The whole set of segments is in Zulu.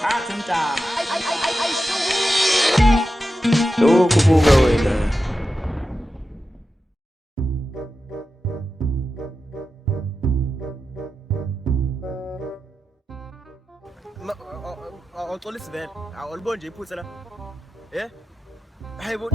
Thatha Mtama. Lokhu buka wena. Awuxolisi vele. Awuliboni nje iphutha la. Hayibo.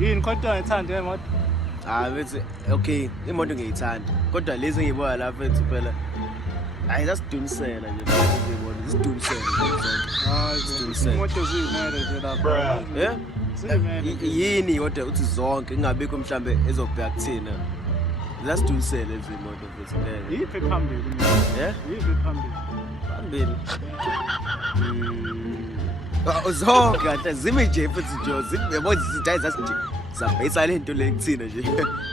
Yini kodwa ngithanda imoto. Bethi okay, imoto ngiyithanda. Kodwa lezi engiyiboya lapha ethi phela hayi zasidumisela nje lezi imoto, zisidumisela zonke. Imoto ziyimele nje lapha. Yini kodwa uthi zonke ingabikho mhlambe ezobheka kuthina. Zasidumisela lezi imoto futhi. Yiphi phambili? Yiphi phambili? Phambili. Zonke kahle zime nje futhi nje yabona izinto ayizasinje sabhayisa lento le kuthina nje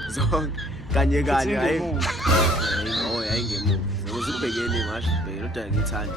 zonke kanye hayi ayingemuva uzibhekeni ngasho kodwa ngithanda.